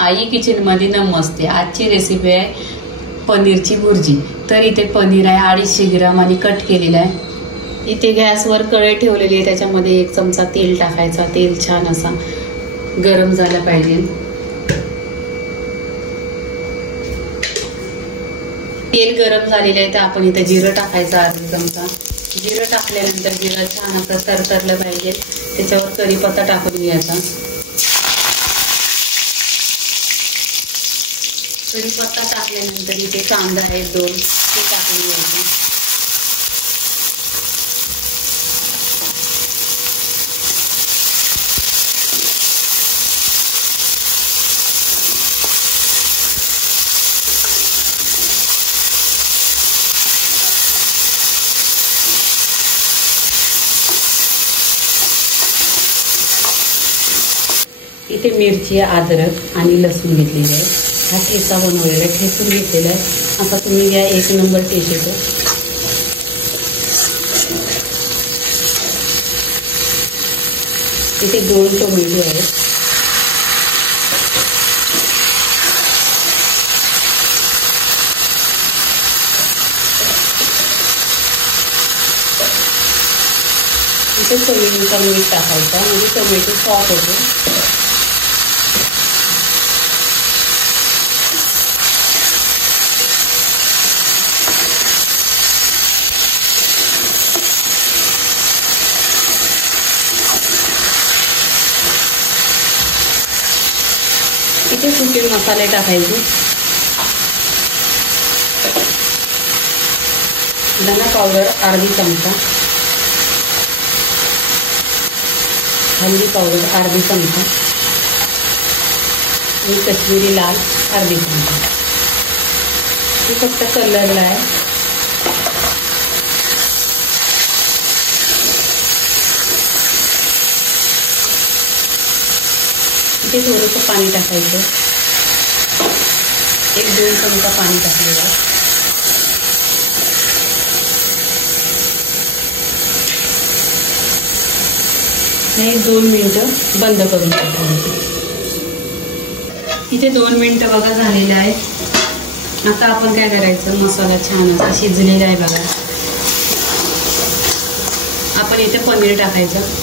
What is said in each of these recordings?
आई kitchen मध्ये नमस्ते। आजची recipe आहे पनीरची भुर्जी। तर इथे पनीर आहे 250 ग्राम आणि कट केलेला आहे। इथे गॅसवर कढई ठेवलेली आहे, त्याच्यामध्ये 1 चमचा तेल टाकायचा। तेल छान असा गरम झाला पाहिजे। तेल गरम झालेले आहे तर आपण इथे जिरं टाकायचं 1/2 चमचा। जिरं टाकल्यानंतर जिरं छान असं तरतरलं पाहिजे, त्याच्यावर कढीपत्ता टाकून घ्यायचा। कढीपत्ता टाकल्यानंतर इथे कांदा आहे 2 ते टाकून घ्यायचे। इथे मिरची, अद्रक आणि लसूण घेतलेली आहे। हा ठेचा बनवलेला आहे, ठेचून घेतलेला आहे। आता तुम्ही घ्या, 1 नंबर टेस्ट येतो। इथे 2 टोमॅटो आहेत। इथे चवीनुसार मीठ टाकायचा, म्हणजे टोमॅटो सॉफ्ट होतो। इथे सुके मसाले टाकायचे। धना पावडर 1/2 चमचा, हल्दी पावडर 1/2 चमचा आणि कश्मीरी लाल 1/2 चमचा। हे फक्त कलरला आहे। इथे थोडंसं पाणी टाकायचं, 1-2 चमचा पाणी टाकलेलं आहे। हे 2 मिनिटं बंद करून टाकायचं। इथे 2 मिनिटं बघा झालेले आहेत। आता आपण काय करायचं, मसाला छान असा शिजलेला आहे बघा। आपण इथे पनीर टाकायचं।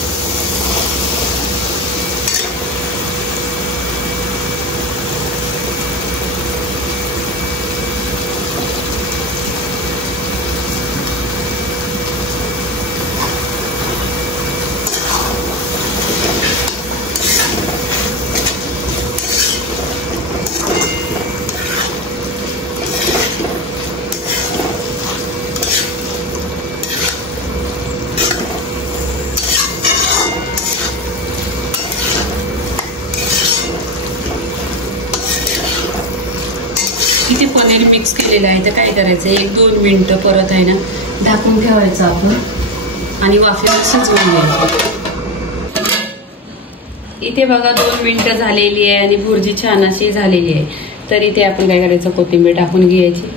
इथे पनीर मिक्स केलेलं आहे, तर काय करायचं, 1-2 मिनिटं परत आहे ना ढाकून ठेवायचं आपण आणि वाफेवर शिजवून घ्यायचं। इथे बघा 2 मिनिटं झालेली आहे आणि भुर्जी छान अशी झालेली आहे। तर इथे आपण काय करायचं, कोथिंबीर टाकून घ्यायची।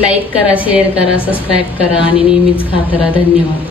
लाईक करा, शेअर करा, सबस्क्राईब करा आणि नेहमीच खात राहा। धन्यवाद।